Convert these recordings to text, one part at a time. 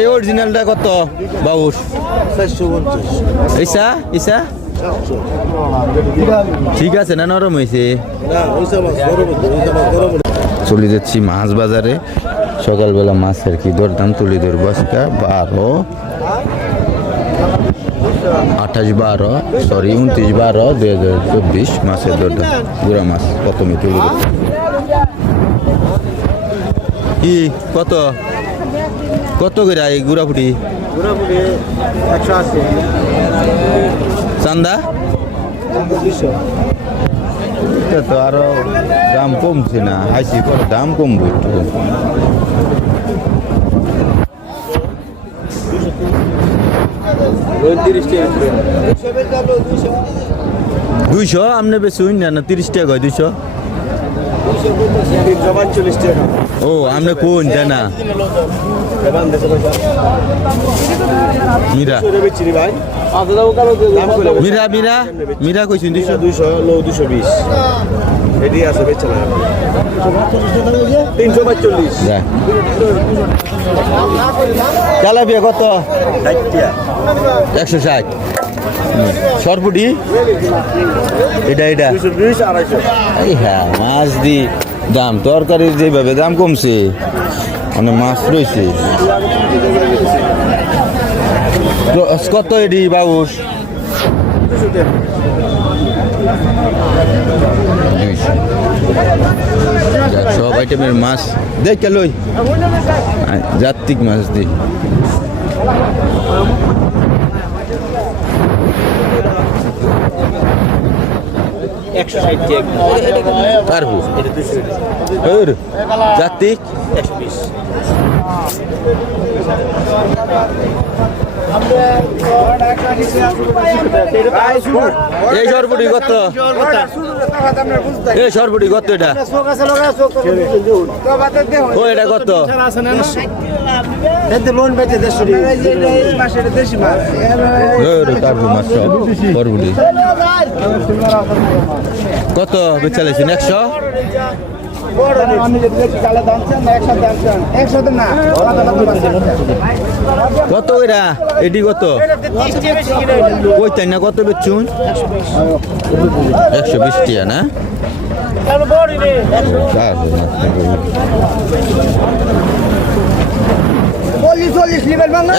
এই অরিজিনালটা কত? পঞ্চাশ ইসা ইসা ঠিক আছে, না নরম হয়েছে চলে যাচ্ছি মাছ বাজারে। সকালবেলা মাছের কি দরদাম তুলে ধরবো আজকে? বারো। আঠাশ বারো সরি উনত্রিশ বারো, দুই হাজার চব্বিশ মাছের দরদাম। গুড়া মাছ, প্রথমে তুলে কি, কত? কত করে এই আশি। চান্দা? এটা তো আরও দাম কমছে না হাসি পরে দাম কমবো একটু। দুইশো? আপনি বেশি হইন না তিরিশ টাকা হয় দুইশো? ও আপনি কোন জানা? মীরা। মীরা মীরা? মীরা কইছেন দুইশো। দুশো লো দুশো বিশ। এটি আছে বেচছে না তিনশো পঁয়তাল্লিশ। তেলাপিয়া কত? একশো ষাট। সরপুটি? এটা এটা। এই হ্যাঁ মাছ দি দাম তরকারির যেভাবে দাম কমছে মানে মাছ রয়েছে। কত এডি বাবুস সব আইটেমের মাছ দেখে লই? জাতিক মাছ দি। একশো ষাট টাকা পারব এটা দুশো জাতিক একশো বিশ। এই সরপুটি কত? এই সরপুটি কত? এটা? ও এটা কত? লোন পেয়েছে দেড়শো ওর কত বেচালেছেন একশো? কত এরা এটি কত? কইতাই না কত বেচুন? একশো বিশ টিয়া না কার্বু মাছ চল্লিশ চল্লিশ লিবেন বাংলা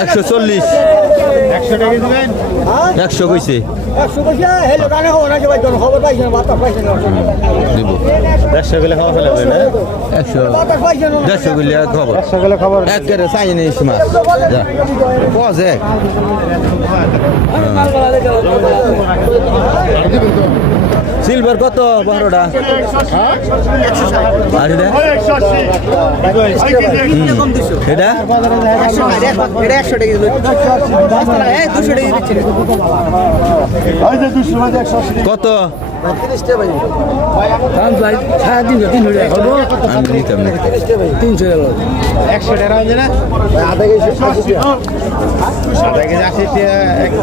একশো চল্লিশ একশো টাকা দিবেন? একশো কইছে। কানে খবর সিলভার কত বারোটা আর এটা? এটা? এটা একশো টাকা দিল দুশো টাকা দিচ্ছি কত আমি নিতাম না। তিনশো একশো টাকা হয়েছে না? আধা কেজি আধা কেজি আশি টাকা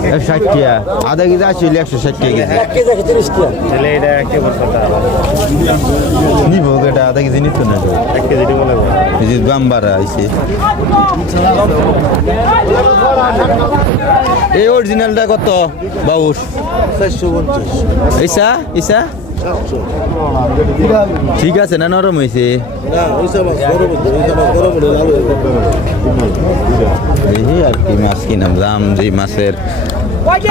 একশো ষাট টাকা। আধা কেজি আসলে একশো ষাট টাকা এক কেজি আছে তিরিশ টাকা। তাহলে এটা এক কেজি নিব এটা আধা কেজি নিত না। এক কেজি দিব লাগবে। এই যে দাম বাড়া আইছে এই অরিজিনালটা কত বাবুর চারশো পঞ্চাশ। ইসা ইসা? ঠিক আছে না নরম হয়েছে না হয়ে এই আর কি মাছ কিনাম দাম যে মাছের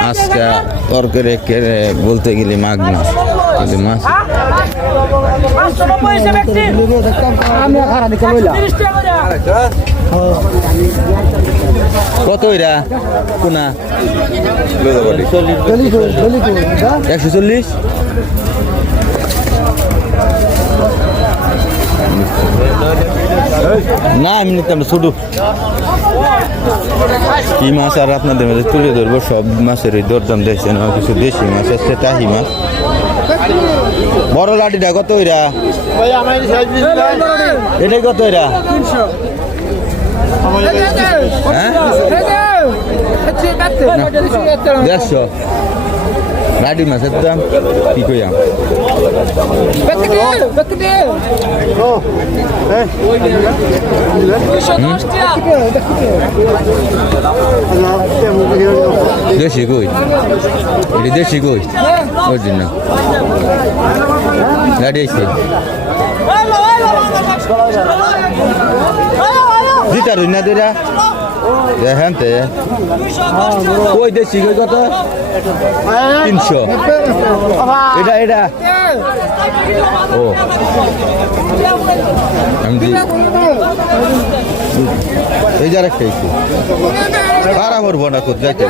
আজকে তরকারি কেড়ে বলতে গেলে মাঘ মাছ কিন্তু মাছ আমরা খারাপ কত এরা কোনা? একশো চল্লিশ? না আমি নিতাম না, ছোট। কি মাছ আর আপনাদের মধ্যে তুলে ধরবো? সব মাছের ওই দরদাম দেখছেন আর কিছু দেশি মাছ আছে টাহি মাছ। বড় লাঠিটা কত এরা এটাই কত এরা হ্যাঁ দেড়শো লাডি মাছের দাম কি কইয়াম দেশি কই এটি দেশি কই ওই জন্য লাডি আইছে দিতা রই না দুইরা দেখেন তে ওই দেশি কই কত তিনশো এটা এটা ও আমি এই যার একটা একটু কারা করব না কোথায় যাইতে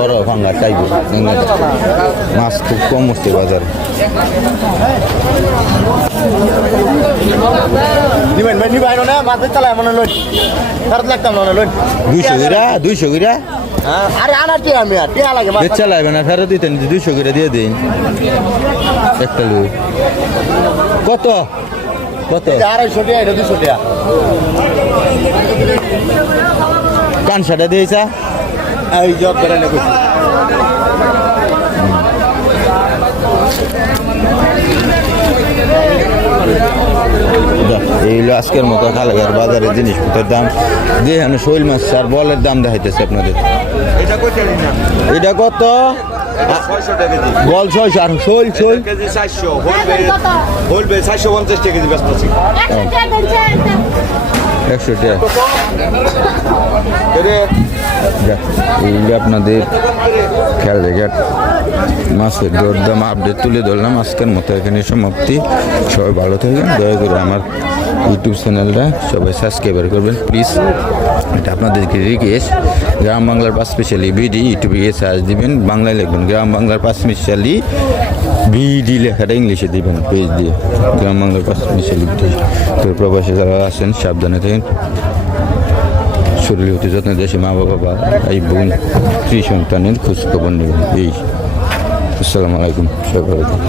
বড় ভাঙ্গা চাইব। মাছ খুব কম হচ্ছে বাজারে। মনে দুইশো গিরা দুইশো গিরা। আরে আনা টিয়া আমি আর টিয়া লাগে বেচা লাগবে না ফেরত দিতেন দুইশো গিরা দিয়ে দিন। একটা লুই। কত? কত? আড়াইশো টিয়া এটা দুশো টিয়া। কানসাটা দিয়েছা? এই জব করে নেব এই হলো আজকের মতো খালেগার বাজারের জিনিসপত্রের দাম। দিয়ে এখানে শৈল মাছ আর বলের দাম দেখাইতেছে আপনাদের। এটা কত বল ছয়শো আর শৈল শৈল। চারশো। পঞ্চাশ টাকা কেজি ব্যস্ত আছি। একশো টাকা এরে আপনাদের খেয়াল রেখে মাছের দরদাম আপডেট তুলে ধরলাম। আজকের মতো এখানে সমাপ্তি। সবাই ভালো থাকবেন। দয়া করে আমার ইউটিউব চ্যানেলটা সবাই সাবস্ক্রাইবার করবেন। প্লিজ এটা আপনাদেরকে রিকোয়েস্ট গ্রাম বাংলার স্পেশালি বিডি ইউটিউবে গিয়ে সার্চ দিবেন। বাংলায় লিখবেন, গ্রাম বাংলার স্পেশালি বিডি লেখাটা ইংলিশে দিবেন পেজ দিয়ে। গ্রাম বাংলার স্পেশালি তো প্রবাসী যারা আছেন, সাবধানে থাকেন। শরীর হতে যত্ন দেশে মা বাবা বা এই বোন, স্ত্রী, সন্তানের খোঁজ খবর নেবেন। এই। আসসালামু আলাইকুম সবাই ভালো থাকুন।